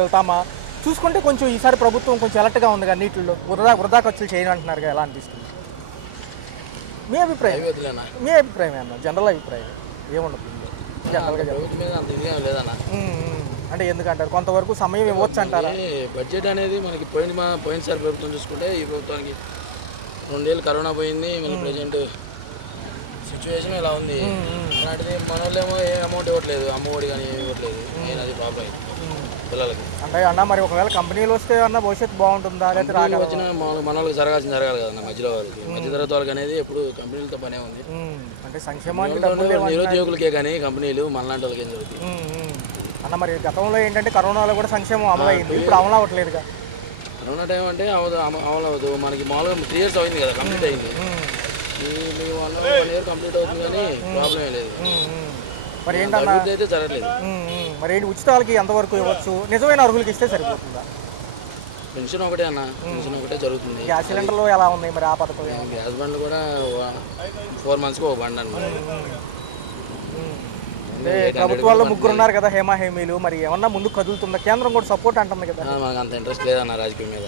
వెళ్తామా చూసుకుంటే కొంచెం ఈసారి ప్రభుత్వం కొంచెం అలర్ట్గా ఉంది కదా నీటిలో వృధా ఖర్చులు చేయను అంటున్నారు కదా ఎలా అనిపిస్తుంది మీ అభిప్రాయం అన్న జనరల్ అభిప్రాయం ఏముండదు జనరల్గా అంటే ఎందుకంటారు కొంతవరకు సమయం ఇవ్వచ్చు అంటారా బడ్జెట్ అనేది మనకి పోయినసారి ప్రభుత్వం చూసుకుంటే ఈ ప్రభుత్వానికి 2 ఏళ్ళు కరోనా పోయింది మన ప్రజెంట్ సిచ్యువేషన్ ఇలా ఉంది అలాంటిది మన వాళ్ళేమో ఏ అమౌంట్ ఇవ్వట్లేదు అమ్మఒడి కానీ ఏమి ఇవ్వట్లేదు నేను అది ప్రాబ్లం పిల్లలకి అంటే అన్న మరి ఒకవేళ కంపెనీలు వస్తే అన్న భవిష్యత్తు బాగుంటుందా లేదా వచ్చిన మన వాళ్ళకి జరగాలి కదా మధ్యలో వాళ్ళకి మధ్య తరగతి వాళ్ళకి అనేది ఎప్పుడు కంపెనీలతో పనే ఉంది అంటే సంక్షేమానికి నిరుద్యోగులకే కానీ కంపెనీలు మనలాంటి వాళ్ళకి ఏం జరుగుతుంది అన్న మరి గతంలో ఏంటంటే కరోనాలో కూడా సంక్షేమం అమలైంది ఇప్పుడు అమలు అవ్వట్లేదుగా కరోనా టైం అంటే అమలు అవ్వదు మనకి మామూలుగా 3 years అయింది కదా కంప్లీట్ అయింది మీ 1 year కంప్లీట్ అవుతుంది కానీ ప్రాబ్లం ఏం లేదు మరి ఏంటన్నా అయితే జరగలేదు మరి ఏంటి ఉచితాలకి ఎంతవరకు ఇవ్వచ్చు నిజమైన అర్హులకి ఇస్తే సరిపోతుందా పెన్షన్ ఒకటే అన్న పెన్షన్ ఒకటే జరుగుతుంది గ్యాస్ సిలిండర్లు ఎలా ఉన్నాయి మరి ఆ పథకం గ్యాస్ బండ్లు కూడా 4 monthsకి ఒక బండి అనమాట ప్రభుత్వాల్లో 3 ఉన్నారు కదా హేమీలు మరి ఏమన్నా ముందు కదులుతుందా కేంద్రం కూడా సపోర్ట్ అంటుంది కదా మాకు అంత ఇంట్రెస్ట్ లేదన్న రాజకీయం మీద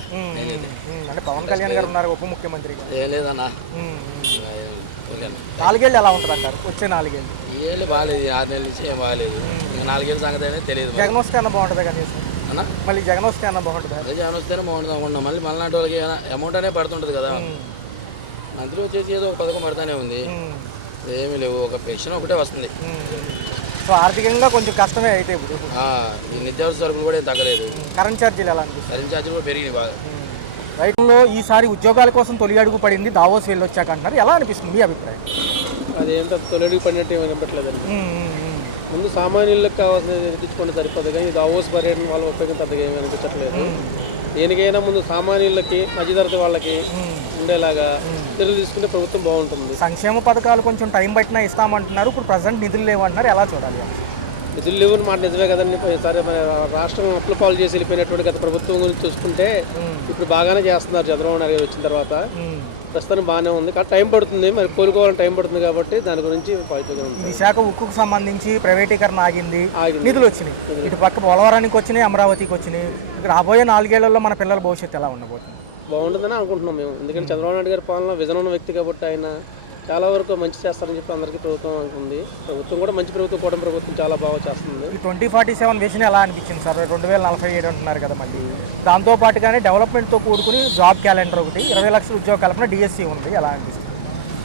అంటే పవన్ కళ్యాణ్ గారు ఉన్నారు ఉప ముఖ్యమంత్రిగా ఏం లేదన్న 4 ఏళ్ళు ఎలా ఉంటుంది అంటారు వచ్చే 4 ఏళ్ళు ఏళ్ళు బాగాలేదు 6 నెలల నుంచి ఏం బాగాలేదు ఇంకా 4 ఏళ్ళ సంగతి అనేది తెలియదు జగన్ వస్తే అన్న బాగుంటుంది కనీసం అన్న మళ్ళీ జగన్ వస్తే అన్న బాగుంటుంది అదే జగన్ వస్తేనే బాగుంటుంది అనుకుంటున్నాం మళ్ళీ మళ్ళీ వాళ్ళకి అమౌంట్ అనేది పడుతుంటుంది కదా మంత్లీ వచ్చేసి ఏదో ఒక పథకం పడుతూనే ఉంది ఏమీ లేవు ఒక పెన్షన్ ఒకటే వస్తుంది సో ఆర్థికంగా కొంచెం కష్టమే అయితే ఇప్పుడు ఈ నిత్యావసర సరుకులు కూడా ఏం తగ్గలేదు కరెంట్ ఛార్జీలు ఎలా అనిపిస్తుంది కరెంట్ ఛార్జీలు కూడా పెరిగినాయి బాగా రైతుల్లో ఈసారి ఉద్యోగాల కోసం తొలి అడుగు పడింది దావోస్ వెళ్ళొచ్చాక అంటారు ఎలా అనిపిస్తుంది మీ అభిప్రాయం అదేంత తొలి అడుగు పడినట్టు ఏమీ అనిపించలేదండి ముందు సామాన్యులకు కావాల్సిన తెచ్చుకుంటే సరిపోదు కానీ దావోస్ పర్యటన వాళ్ళ ఉపయోగం పెద్దగా ఏమీ అనిపించట్లేదు దేనికైనా ముందు సామాన్యులకి మధ్యతరగతి వాళ్ళకి ఉండేలాగా చర్యలు తీసుకుంటే ప్రభుత్వం బాగుంటుంది సంక్షేమ పథకాలు కొంచెం టైం పట్టినా ఇస్తామంటున్నారు ఇప్పుడు ప్రజెంట్ నిధులు లేవంటున్నారు ఎలా చూడాలి నిధులు లేవని మాట నిజమే కదండి సరే మన రాష్ట్రం అప్పుల పాలు చేసి వెళ్ళిపోయినటువంటి గత ప్రభుత్వం గురించి చూసుకుంటే ఇప్పుడు బాగానే చేస్తున్నారు చంద్రబాబు నాయుడు వచ్చిన తర్వాత ప్రస్తుతం బాగానే ఉంది కానీ టైం పడుతుంది మరి కోలుకోవాలని టైం పడుతుంది కాబట్టి దాని గురించి విశాఖ ఉక్కుకు సంబంధించి ప్రైవేటీకరణ ఆగింది నిధులు వచ్చినాయి ఇటు పక్క పోలవరానికి వచ్చినాయి అమరావతికి వచ్చినాయి రాబోయే 4 ఏళ్లలో మన పిల్లల భవిష్యత్తు ఎలా ఉండబోతుంది బాగుంటుందని అనుకుంటున్నాం మేము ఎందుకంటే చంద్రబాబు నాయుడు గారి పాలన విజన్ ఉన్న వ్యక్తి కాబట్టి ఆయన చాలా వరకు మంచి చేస్తారని చెప్పి అందరికీ ప్రభుత్వం అనుకుంది ప్రభుత్వం కూడా మంచి ప్రభుత్వం కూటమి ప్రభుత్వం చాలా బాగా చేస్తుంది ఈ 2047 విజన్ ఎలా అనిపించింది సార్ 2047 అంటున్నారు కదా మళ్ళీ దాంతోపాటుగానే డెవలప్మెంట్తో కూడుకుని జాబ్ క్యాలెండర్ ఒకటి 20 లక్షల ఉద్యోగ కల్పన డిఎస్సి ఉంది ఎలా అనిపిస్తుంది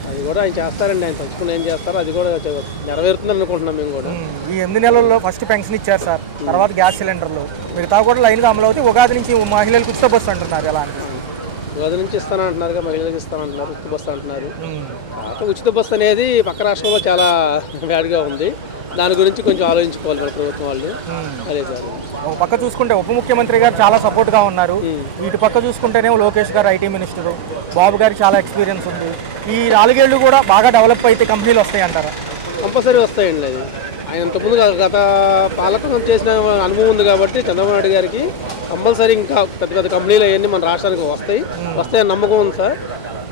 అది కూడా ఆయన చేస్తారండి ఆయన తలుచుకుని ఏం చేస్తారో అది కూడా నెరవేరుతుందని అనుకుంటున్నాం మేము కూడా ఈ 8 నెలల్లో ఫస్ట్ పెన్షన్ ఇచ్చారు సార్ తర్వాత గ్యాస్ సిలిండర్లు మిగతా కూడా లైన్గా అమలు అవుతాయి ఉగాది నుంచి మహిళలకు ఉచిత బస్సు అంటున్నారు ఎలా అనిపిస్తుంది ఉగాది నుంచి ఇస్తానంటున్నారు మహిళలకు ఇస్తానంటున్నారు ఉచిత బస్సు అంటున్నారు ఉచిత బస్సు అనేది పక్క రాష్ట్రంలో చాలా బ్యాడ్గా ఉంది దాని గురించి కొంచెం ఆలోచించుకోవాలి మన ప్రభుత్వం వాళ్ళు అదే సార్ ఒక పక్క చూసుకుంటే ఉప ముఖ్యమంత్రి గారు చాలా సపోర్ట్గా ఉన్నారు ఇటు పక్క చూసుకుంటేనే లోకేష్ గారు ఐటీ మినిస్టరు బాబు గారికి చాలా ఎక్స్పీరియన్స్ ఉంది ఈ 4 ఏళ్ళు కూడా బాగా డెవలప్ అయితే కంపెనీలు వస్తాయి అంటారా కంపల్సరీ వస్తాయండి అది ఆయన ఇంతకుముందు గత పాలకం చేసిన అనుభవం ఉంది కాబట్టి చంద్రబాబు నాయుడు గారికి కంపల్సరీ ఇంకా పెద్ద పెద్ద కంపెనీలు అవన్నీ మన రాష్ట్రానికి వస్తాయని నమ్మకం ఉంది సార్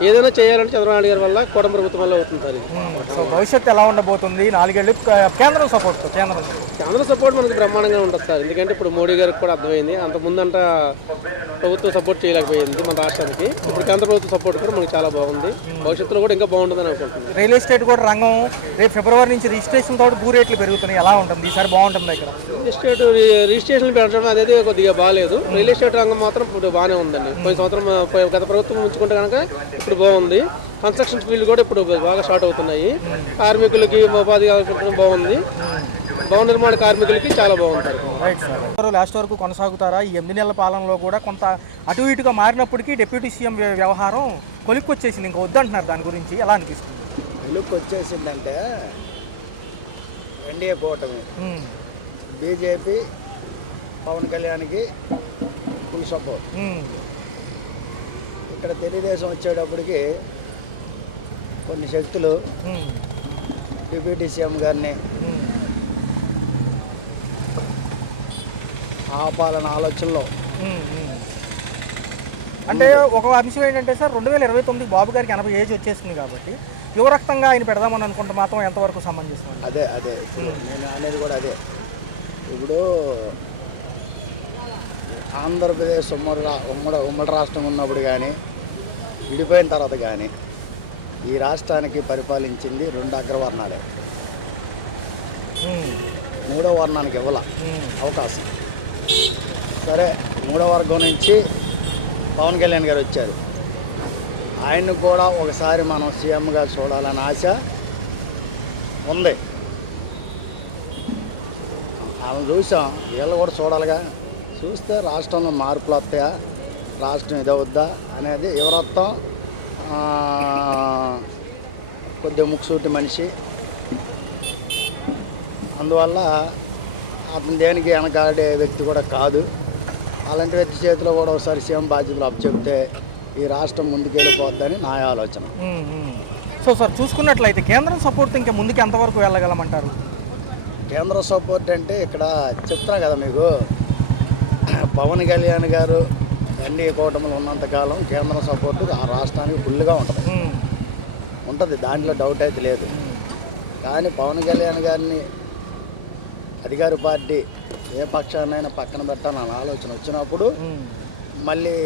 ఏదైనా చేయాలంటే చంద్రబాబు నాయుడు గారి వల్ల కూటమి ప్రభుత్వం వల్ల అవుతుంది సార్ సో భవిష్యత్తు ఎలా ఉండబోతుంది 4 ఏళ్ళు కేంద్రం సపోర్ట్ కేంద్ర సపోర్ట్ మనకి బ్రహ్మాండంగా ఉంటుంది సార్ ఎందుకంటే ఇప్పుడు మోడీ గారికి కూడా అర్థమైంది అంతకుముందంట ప్రభుత్వం సపోర్ట్ చేయలేకపోయింది మన రాష్ట్రానికి ఇప్పుడు కేంద్ర ప్రభుత్వం సపోర్ట్ కూడా మనకి చాలా బాగుంది భవిష్యత్తులో కూడా ఇంకా బాగుంటుందని అనుకుంటున్నాను రియల్ ఎస్టేట్ కూడా రంగం రేపు ఫిబ్రవరి నుంచి రిజిస్ట్రేషన్ తోటి భూ రేట్లు పెరుగుతున్నాయి ఎలా ఉంటుంది ఈసారి బాగుంటుంది ఇక్కడ రిజిస్ట్రేషన్ పెంచడం అనేది కొద్దిగా బాగాలేదు రియల్ ఎస్టేట్ రంగం మాత్రం ఇప్పుడు బాగానే ఉందండి పోయిన సంవత్సరం గత ప్రభుత్వం ఉంచుకుంటే కనుక ఇప్పుడు బాగుంది కన్స్ట్రక్షన్ ఫీల్డ్ కూడా ఇప్పుడు బాగా స్టార్ట్ అవుతున్నాయి కార్మికులకి ఉపాధి కల్పించడం బాగుంది భవన నిర్మాణ కార్మికులకి చాలా బాగుంటారు రైట్ సార్ లాస్ట్ వరకు కొనసాగుతారా ఈ 8 నెలల పాలనలో కూడా కొంత అటు ఇటుగా మారినప్పటికీ డిప్యూటీ సీఎం వ్యవహారం కొలిక్కి వచ్చేసింది ఇంకా వద్దంటున్నారు దాని గురించి ఎలా అనిపిస్తుంది కొలిక్కి వచ్చేసిందంటే ఎన్డీఏ కూటమి బీజేపీ పవన్ కళ్యాణ్కి ఫుల్ సపోర్ట్ ఇక్కడ తెలుగుదేశం వచ్చేటప్పటికి కొన్ని శక్తులు డిప్యూటీ సీఎం గారిని ఆపాలన్న ఆలోచనలో అంటే ఒక అంశం ఏంటంటే సార్ 2029 బాబు గారికి 80 ఏజ్ వచ్చేసింది కాబట్టి యువరక్తంగా ఆయన పెడదామని అనుకుంటే మాత్రం ఎంతవరకు సమంజసం అదే నేను అనేది కూడా అదే ఇప్పుడు ఆంధ్రప్రదేశ్ ఉమ్మడి రాష్ట్రం ఉన్నప్పుడు కానీ విడిపోయిన తర్వాత కానీ ఈ రాష్ట్రానికి పరిపాలించింది 2 అగ్రవర్ణాలే. 3వ వర్ణానికి ఇవ్వాల అవకాశం. సరే 3వ వర్గం నుంచి పవన్ కళ్యాణ్ గారు వచ్చారు. ఆయన్ని కూడా ఒకసారి మనం సీఎంగా చూడాలని ఆశ ఉంది. వాళ్ళని చూసాం, వీళ్ళు కూడా చూడాలిగా. చూస్తే రాష్ట్రంలో మార్పులు వస్తాయా, రాష్ట్రం ఇదవుద్దా అనేది యువరత్వం కొద్దిగా ముక్కుసూటి మనిషి. అందువల్ల అతను దేనికి వెనకాడే వ్యక్తి కూడా కాదు. అలాంటి వ్యక్తి చేతిలో కూడా ఒకసారి సీఎం బాధ్యతలు అప్పచెప్తే ఈ రాష్ట్రం ముందుకెళ్ళిపోద్దని నా ఆలోచన. సో సార్ చూసుకున్నట్లయితే కేంద్రం సపోర్ట్ ఇంకా ముందుకు ఎంతవరకు వెళ్ళగలమంటారు? కేంద్ర సపోర్ట్ అంటే ఇక్కడ చెప్తున్నా కదా మీకు, పవన్ కళ్యాణ్ గారు ఎన్డీఏ కూటమిలో ఉన్నంతకాలం కేంద్ర సపోర్టు ఆ రాష్ట్రానికి ఫుల్గా ఉంటుంది, దాంట్లో డౌట్ అయితే లేదు. కానీ పవన్ కళ్యాణ్ గారిని అధికార పార్టీ ఏ పక్షాన్నైనా పక్కన పెట్టాలని ఆలోచన వచ్చినప్పుడు మళ్ళీ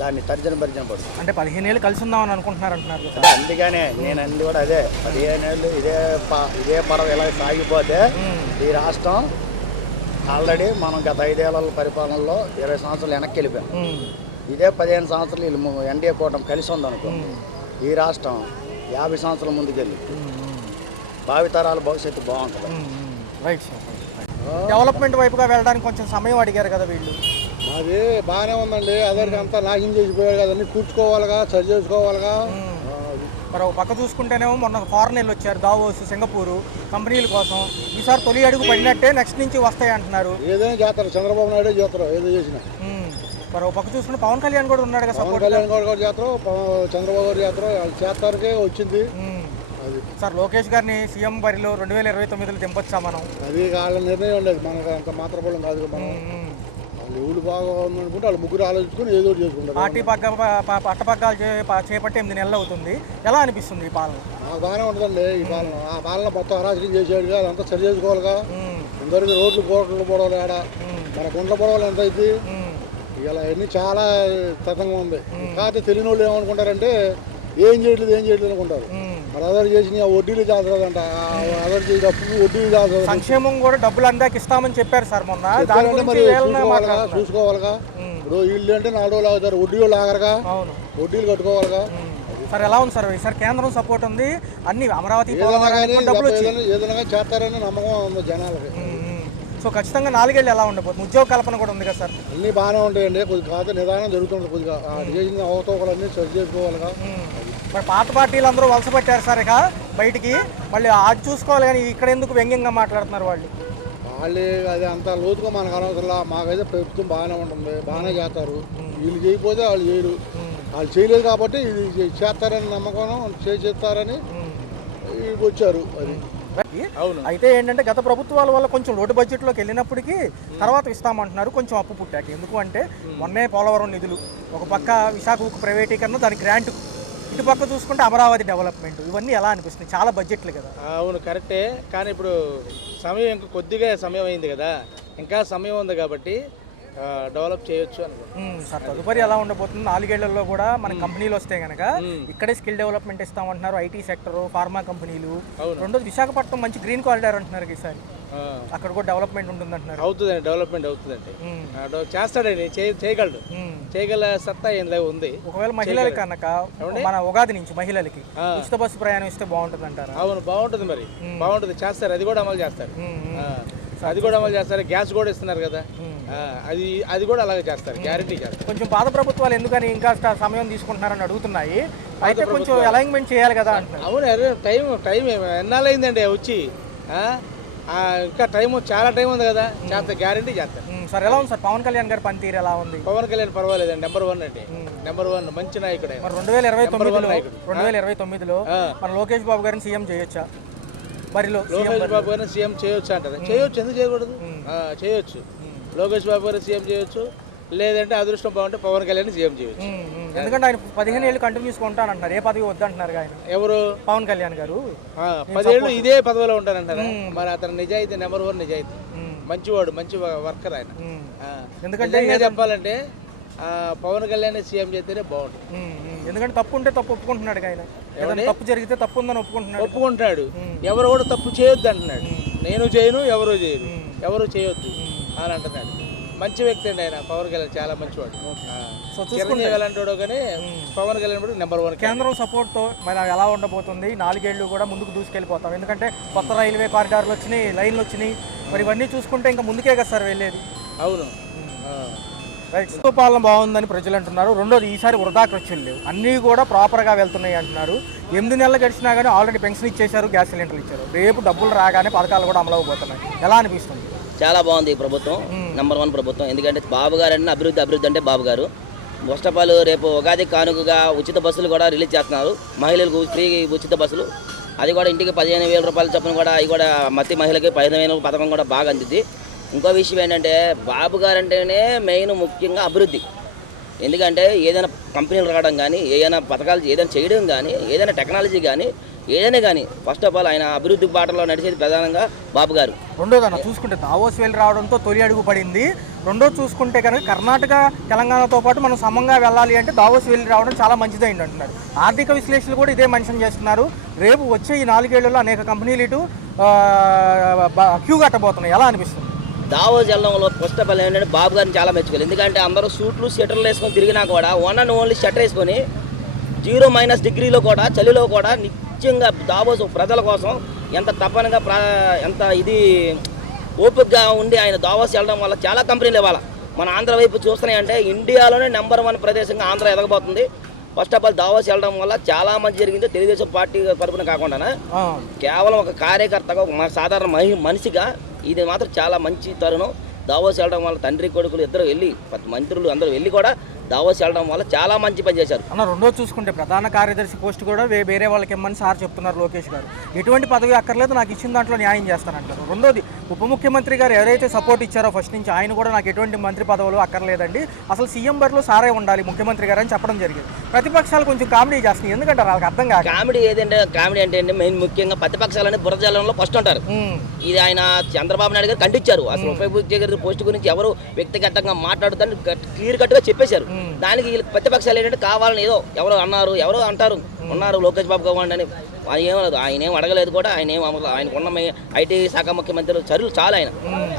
దాన్ని తర్జన భర్జన పడుతుంది. అంటే 15 ఏళ్ళు కలిసి ఉందామని అనుకుంటున్నారు అంటున్నారు. అదే అందుకనే నేను అంది కూడా అదే, 15 ఏళ్ళు ఇదే పడవ ఇలా సాగిపోతే ఈ రాష్ట్రం ఆల్రెడీ మనం గత 5 ఏళ్ల పరిపాలనలో 20 సంవత్సరాలు వెనక్కి వెళ్ళిపోయాం. ఇదే 15 సంవత్సరాలు వీళ్ళు ఎన్డీఏ కూటమి కలిసి ఉందనుకో, ఈ రాష్ట్రం 50 సంవత్సరాల ముందుకెళ్ళి భావితరాల భవిష్యత్తు బాగుంటుంది. Right sir. డెవలప్మెంట్ వైపుగా వెళ్ళడానికి కొంచెం సమయం అడిగారు కదా వీళ్ళు. అది బాగానే ఉందండి. అదరికి అంతా నాశనం చేసిపోయాడు కదా, అన్ని కూర్చుకోవాలిగా, సరి చేసుకోవాలిగా. మరి ఒక పక్క చూసుకుంటేనేమో మొన్న ఫారెన్ వెళ్ళి వచ్చారు, దావోస్, సింగపూరు కంపెనీల కోసం. ఈసారి తొలి అడుగు పడినట్టే నెక్స్ట్ నుంచి వస్తాయి అంటున్నారు. ఏదైనా చేస్తారు, చంద్రబాబు నాయుడు చేస్తారు ఏదో చేసిన. మరి ఒక పక్క చూసుకుంటే పవన్ కళ్యాణ్ కూడా ఉన్నాడు కదా, పవన్ కళ్యాణ్ కూడా చేస్తారు, చంద్రబాబు గారు చేస్తారు, వాళ్ళు చేస్తారకే వచ్చింది. అది సార్ లోకేష్ గారిని సీఎం బరిలో 2029లో దింపొచ్చా మనం? అది వాళ్ళ నిర్ణయం ఉండేది, మనకు అంత మాత్రపూలం కాదు. మనం వాళ్ళు ఎవరు బాగా ఉందనుకుంటే వాళ్ళు ముగ్గురు ఆలోచించుకొని ఏదో చేసుకుంటారు. పార్టీ పట్టపగ్గాలు చేపట్టి 8 నెలలు అవుతుంది. ఎలా అనిపిస్తుంది ఈ పాలన? నాకు బాగానే ఉంటుందండి ఈ పాలన. ఆ పాలన మొత్తం అరాచకం చేసాడుగా, అదంతా సరి చేసుకోవాలిగా. అందరికీ రోడ్లు కోట్లు పొడవలు ఏడా, మన గుండ్ల పొడవలు ఎంత అయింది ఇలా, అన్నీ చాలా తతంగా ఉంది. కాకపోతే తెలియని వాళ్ళు ఏమనుకుంటారంటే ఏం చేయట్లేదు అనుకుంటారు. మరి అదర్ చేసిన వడ్డీలు చేస్తుందంట, అదర్ చేసిన అప్పుడు వడ్డీలు చేస్తుంది. సంక్షేమం కూడా డబ్బులు అందాక ఇస్తామని చెప్పారు సార్ మొన్న. మరి చూసుకోవాలిగా. ఇప్పుడు వీళ్ళు అంటే 4 రోజులు ఆగుతారు, వడ్డీ వాళ్ళు ఆగరుగా, వడ్డీలు కట్టుకోవాలిగా. సార్ ఎలా ఉంది సార్ ఈసారి కేంద్రం సపోర్ట్ ఉంది, అన్ని అమరావతి ఏదైనా చేస్తారని నమ్మకం ఉంది జనాలకి. సో ఖచ్చితంగా 4 ఏళ్ళు ఎలా ఉండబోతుంది? ఉద్యోగ కల్పన కూడా ఉంది కదా సార్? అన్నీ బాగానే ఉంటాయండి, కొద్దిగా కాదు నిదానం జరుగుతుంది. కొద్దిగా చేసిన అవతవకలన్నీ సరి చేసుకోవాలిగా. మరి పాత పార్టీలు అందరూ వలస పెట్టారు సార్ ఇక బయటికి, మళ్ళీ అది చూసుకోవాలి. కానీ ఇక్కడ ఎందుకు వ్యంగ్యంగా మాట్లాడుతున్నారు వాళ్ళు? అది అంత లోతుగా మనకు అనవసరంలా. మాకైతే ప్రభుత్వం బాగానే ఉంటుంది, బాగానే చేస్తారు. వీళ్ళు చేయకపోతే వాళ్ళు చేయరు, వాళ్ళు చేయలేదు కాబట్టి ఇది చేస్తారని నమ్మకం, చేస్తారని వచ్చారు. అది అయితే ఏంటంటే గత ప్రభుత్వాల వల్ల కొంచెం లోటు బడ్జెట్లోకి వెళ్ళినప్పటికీ తర్వాత ఇస్తామంటున్నారు, కొంచెం అప్పు పుట్టాక. ఎందుకు అంటే మొన్నే పోలవరం నిధులు, ఒక పక్క విశాఖ ఉక్కు ప్రైవేటీకరణ, దాని గ్రాంట్, ఇటు పక్క చూసుకుంటే అమరావతి డెవలప్మెంట్, ఇవన్నీ ఎలా అనిపిస్తుంది? చాలా బడ్జెట్లు కదా. అవును కరెక్టే, కానీ ఇప్పుడు సమయం ఇంకా కొద్దిగా సమయం అయింది కదా, ఇంకా సమయం ఉంది కాబట్టి డెవలప్ చేయొచ్చు అనుకుంటున్నాను. సార్ తదుపరి ఎలా ఉండబోతుంది? 4 ఏళ్లలో కూడా మన కంపెనీలు వస్తే కనుక ఇక్కడే స్కిల్ డెవలప్మెంట్ ఇస్తామంటున్నారు, ఐటీ సెక్టర్, ఫార్మా కంపెనీలు. రెండోది విశాఖపట్నం మంచి గ్రీన్ కారిడార్ అంటున్నారు ఈసారి, అక్కడ కూడా డెవలప్మెంట్ ఉంటుంది అంటున్నారు. అవుతుందండి, డెవలప్మెంట్ అవుతుందండి, చేస్తాడండి, చేయగల సత్తా ఏం ఉంది. ఒకవేళ మహిళలకి కనుక మన ఉగాది నుంచి మహిళలకి ఉచిత బస్సు ప్రయాణం ఇస్తే బాగుంటుంది అంటారు. అవును బాగుంటుంది, మరి బాగుంటుంది, చేస్తారు, అది కూడా అమలు చేస్తారు. గ్యాస్ కూడా ఇస్తున్నారు కదా, అది కూడా అలాగే చేస్తారు, గ్యారెంటీ చేస్తారు. కొంచెం పాత ప్రభుత్వాలు ఎందుకని ఇంకా సమయం తీసుకుంటున్నారని అడుగుతున్నాయి. అయితే కొంచెం అలైన్మెంట్ చేయాలి కదా అంటున్నారు. అవును, టైం ఎన్నాళ్ళైందండి వచ్చి, ఇంకా చాలా టైం ఉంది కదా, చేస్తారు, గ్యారెంటీ చేస్తారు. సార్ ఎలా ఉంది సార్ పవన్ కళ్యాణ్ గారి పనితీరు ఎలా ఉంది? పవన్ కళ్యాణ్ పర్వాలేదండి, నెంబర్ 1 అండి, నెంబర్ 1 మంచి నాయకుడే. 2029లో మన లోకేష్ బాబు గారిని సీఎం చేయొచ్చా? బరిలో లోకేష్ బాబు గారిని సీఎం చేయొచ్చు అంటారు. చేయొచ్చు, ఎందుకు చేయకూడదు? చేయొచ్చు, లోకేష్ బాబు గారిని సీఎం చేయొచ్చు. లేదంటే అదృష్టం బాగుంటే పవన్ కళ్యాణ్ సీఎం చేయొచ్చు. ఎందుకంటే ఆయన 15 ఏళ్ళు కంటిన్యూస్ ఉంటానంటున్నారు, ఏ పదవి వద్దంటున్నారు ఆయన. ఎవరు? పవన్ కళ్యాణ్ గారు 10 ఏళ్ళు ఇదే పదవిలో ఉంటారంటారా? మరి అతను నిజాయితీ, నెంబర్ 1 నిజాయితీ. మంచివాడు, మంచి వర్కర్ ఆయన. ఎందుకంటే నిజంగా చెప్పాలంటే పవన్ కళ్యాణ్ సీఎం చేస్తేనే బాగుంటుంది. ఎందుకంటే తప్పు ఉంటే తప్పు ఒప్పుకుంటున్నాడు ఆయన. ఏదైనా తప్పు జరిగితే తప్పు ఉందని ఒప్పుకుంటాడు. ఎవరు కూడా తప్పు చేయొద్దు అంటున్నాడు. నేను చేయను, ఎవరు చేయరు, ఎవరు చేయొద్దు అని అంటున్నాడు. మంచి వ్యక్తి అండి ఆయన. పవన్ కళ్యాణ్ చాలా మంచివాడు. చిరంజీవి ఎలాంటి కానీ పవన్ కళ్యాణ్ కూడా నెంబర్ 1. కేంద్రం సపోర్ట్తో మరి ఎలా ఉండబోతుంది? 4 ఏళ్ళు కూడా ముందుకు దూసుకెళ్ళిపోతాం. ఎందుకంటే కొత్త రైల్వే కారిడార్లు వచ్చినాయి, లైన్లు వచ్చినాయి. మరి ఇవన్నీ చూసుకుంటే ఇంకా ముందుకే కదా సార్ వెళ్ళేది. అవును. రైట్. పాలన బాగుందని ప్రజలు అంటున్నారు. రెండోది, ఈసారి వృధా ఖర్చులు లేవు, అన్నీ కూడా ప్రాపర్గా వెళ్తున్నాయి అంటున్నారు. 8 నెలలు గడిచినా కానీ ఆల్రెడీ పెన్షన్ ఇచ్చేశారు, గ్యాస్ సిలిండర్లు ఇచ్చారు. రేపు డబ్బులు రాగానే పథకాలు కూడా అమలు అవబోతున్నాయి. ఎలా అనిపిస్తుంది? చాలా బాగుంది ఈ ప్రభుత్వం, నెంబర్ 1 ప్రభుత్వం. ఎందుకంటే బాబు గారు అంటే అభివృద్ధి అంటే బాబు గారు. ఫస్ట్ ఆఫ్ ఆల్ రేపు ఉగాది కానుకగా ఉచిత బస్సులు కూడా రిలీజ్ చేస్తున్నారు, మహిళలకు ఫ్రీ ఉచిత బస్సులు. అది కూడా ఇంటికి 15,000 రూపాయల చొప్పున కూడా, అవి కూడా ప్రతి మహిళకి 15,000 పథకం కూడా బాగా అందింది. ఇంకో విషయం ఏంటంటే బాబు గారు అంటేనే మెయిన్ ముఖ్యంగా అభివృద్ధి. ఎందుకంటే ఏదైనా కంపెనీలు రావడం కానీ, ఏదైనా పథకాలు ఏదైనా చేయడం కానీ, ఏదైనా టెక్నాలజీ కానీ, ఏదైనా కానీ ఫస్ట్ ఆఫ్ ఆల్ ఆయన అభివృద్ధి బాటలో నడిచేది ప్రధానంగా బాబు గారు. రెండోదన్న చూసుకుంటే దావోస్ వెళ్ళి రావడంతో తొలి అడుగు పడింది. రెండోది చూసుకుంటే కనుక కర్ణాటక తెలంగాణతో పాటు మనం సమంగా వెళ్ళాలి అంటే దావోస్ వెళ్ళి రావడం చాలా మంచిదైంది అంటున్నారు. ఆర్థిక విశ్లేషణలు కూడా ఇదే మెన్షన్ చేస్తున్నారు. రేపు వచ్చే ఈ 4 ఏళ్లలో అనేక కంపెనీలు ఇటు క్యూ కట్టబోతున్నాయి. ఎలా అనిపిస్తుంది? దావోస్ వెళ్ళడంలో ఫస్ట్ ఆఫ్ ఆల్ ఏంటంటే బాబు గారిని చాలా మెచ్చుకోవాలి. ఎందుకంటే అందరూ సూట్లు షట్టర్లు వేసుకొని తిరిగినా కూడా ఓన్లీ షట్టర్ వేసుకొని 0- డిగ్రీలో కూడా చలిలో కూడా నిత్యంగా దావోస్ ప్రజల కోసం ఎంత తప్పనగా ఎంత ఇది ఓపికగా ఉండి ఆయన దావోస్ వెళ్ళడం వల్ల చాలా కంపెనీలు ఇవ్వాలి. మన ఆంధ్ర వైపు చూస్తున్నాయంటే ఇండియాలోనే నెంబర్ 1 ప్రదేశంగా ఆంధ్ర ఎదగబోతుంది. ఫస్ట్ ఆఫ్ ఆల్ దావోస్ వెళ్ళడం వల్ల చాలా మంచి జరిగింది. తెలుగుదేశం పార్టీ తరఫున కాకుండా కేవలం ఒక కార్యకర్తగా, ఒక సాధారణ మనిషిగా ఇది మాత్రం చాలా మంచి తరుణం. దావోస్ వెళ్ళడం వల్ల తండ్రి కొడుకులు ఇద్దరు వెళ్ళి, మంత్రులు అందరూ వెళ్ళి కూడా దావోస్ వెళ్ళడం వల్ల చాలా మంచి పని చేశారు. అన్న రెండోది చూసుకుంటే ప్రధాన కార్యదర్శి పోస్ట్ కూడా వేరే వాళ్ళకి ఇమ్మని సార్ చెప్తున్నారు లోకేష్ గారు. ఎటువంటి పదవి అక్కర్లేదు, నాకు ఇచ్చిన దాంట్లో న్యాయం చేస్తానంటారు. రెండోది, ఉప ముఖ్యమంత్రి గారు ఎవరైతే సపోర్ట్ ఇచ్చారో ఫస్ట్ నుంచి ఆయన కూడా నాకు ఎటువంటి మంత్రి పదవులు అక్కర్లేదండి, అసలు సీఎం బరిలో సారే ఉండాలి ముఖ్యమంత్రి గారు అని చెప్పడం జరిగింది. ప్రతిపక్షాలు కొంచెం కామెడీ చేస్తున్నాయి. ఎందుకంటే వాళ్ళకి అర్థం కాదు. కామెడీ అంటే మెయిన్ ముఖ్యంగా ప్రతిపక్షాలని బురజాలంలో ఫస్ట్ ఉంటారు. ఇది ఆయన చంద్రబాబు నాయుడు గారు ఖండించారు. అసలు ఉప ముఖ్యమంత్రి పోస్ట్ గురించి ఎవరు వ్యక్తిగతంగా మాట్లాడుతారని క్లియర్ కట్గా చెప్పేశారు. దానికి వీళ్ళకి ప్రతిపక్షాలు ఏంటంటే కావాలని ఏదో ఎవరో అంటారు ఉన్నారు లోకేష్ బాబు గవర్నమెంట్ అని. ఆయన ఏం అడగలేదు కూడా. ఆయనకున్న ఐటీ శాఖ ముఖ్యమంత్రులు చర్యలు చాలా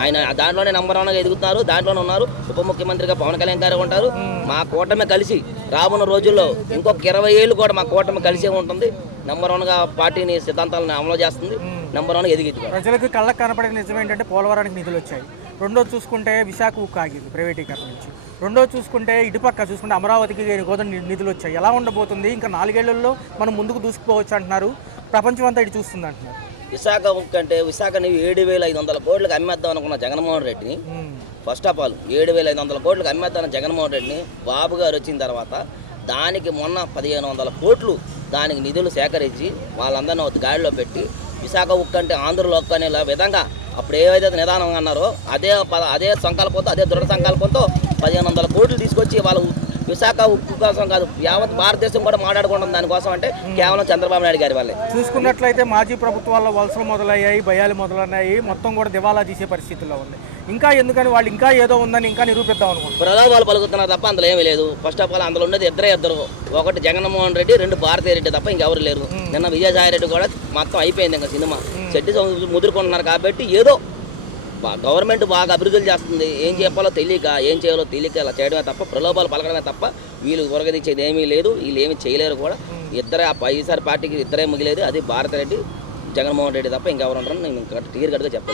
ఆయన దాంట్లోనే నెంబర్ 1గా ఎదుగుతున్నారు, దాంట్లోనే ఉన్నారు. ఉప ముఖ్యమంత్రిగా పవన్ కళ్యాణ్ గారు ఉంటారు. మా కూటమి కలిసి రాబోన్న రోజుల్లో ఇంకొక 20 ఏళ్ళు కూడా మా కూటమి కలిసే ఉంటుంది. నెంబర్ 1గా పార్టీని సిద్ధాంతాలను అమలు చేస్తుంది, నెంబర్ 1గా ఎదిగింది. ప్రజలకు కళ్ళకు కనపడే నిజం ఏంటంటే పోలవరానికి నిధులు వచ్చాయి. రెండోది చూసుకుంటే విశాఖ ఉక్కు ఆగింది ప్రైవేటీకరణ నుంచి. రెండోది చూసుకుంటే ఇటుపక్క చూసుకుంటే అమరావతికి గోదావరి నిధులు వచ్చాయి. ఎలా ఉండబోతుంది? ఇంకా 4 ఏళ్లలో మనం ముందుకు దూసుకుపోవచ్చు అంటున్నారు. ప్రపంచం అంతా ఇటు చూస్తుంది అంటున్నారు. విశాఖ ఉక్కు అంటే విశాఖని 7,500 కోట్లకు అమ్మేద్దాం అనుకున్న జగన్మోహన్ రెడ్డిని, ఫస్ట్ ఆఫ్ ఆల్ 7,500 కోట్లకు అమ్మేద్దాం జగన్మోహన్ రెడ్డిని బాబు గారు వచ్చిన తర్వాత దానికి మొన్న 1,500 కోట్లు దానికి నిధులు సేకరించి వాళ్ళందరినీ గాడిలో పెట్టి విశాఖ ఉక్కు అంటే ఆంధ్రలో ఉక్కు అనే విధంగా అప్పుడు ఏవైతే నిదానంగా అన్నారో అదే సంకల్పంతో, అదే దృఢ సంకల్పంతో 1,500 కోట్లు తీసుకొచ్చి వాళ్ళు విశాఖ ఉక్కు కోసం కాదు, యావత్ భారతదేశం కూడా మాట్లాడుకుంటుంది దానికోసం. అంటే కేవలం చంద్రబాబు నాయుడు గారి వల్లే. చూసుకున్నట్లయితే మాజీ ప్రభుత్వాల్లో వలసలు మొదలయ్యాయి, భయాలు మొదలయ్యాయి, మొత్తం కూడా దివాలా తీసే పరిస్థితుల్లో ఉంది. ఇంకా ఎందుకని వాళ్ళు ఇంకా ఏదో ఉందని ఇంకా నిరూపిద్దాం అనుకుంటున్నారు. ప్రలోభాలు పలుకుతున్నారు తప్ప అందులో ఏమీ లేదు. ఫస్ట్ ఆఫ్ ఆల్ అందులో ఉన్నది ఇద్దరు, ఒకటి జగన్మోహన్ రెడ్డి, 2 భారతీయ రెడ్డి తప్ప ఇంకెవరు లేరు. నిన్న విజయసాయి రెడ్డి కూడా మొత్తం అయిపోయింది. ఇంకా సినిమా చెడ్డి ముదురుకుంటున్నారు కాబట్టి ఏదో గవర్నమెంట్ బాగా అభివృద్ధులు చేస్తుంది. ఏం చెప్పాలో తెలియక, ఏం చేయాలో తెలియక ఇలా చేయడమే తప్ప, ప్రలోభాలు పలకడమే తప్ప వీళ్ళు ఉరగదీసేది ఏమీ లేదు. వీళ్ళు ఏమీ చేయలేరు కూడా. ఈసారి పార్టీకి ఇద్దరే మిగిలేదు, అది భారతరెడ్డి, జగన్మోహన్ రెడ్డి తప్ప ఇంకెవరు ఉంటారని నేను క్లియర్ కట్గా చెప్పాలి.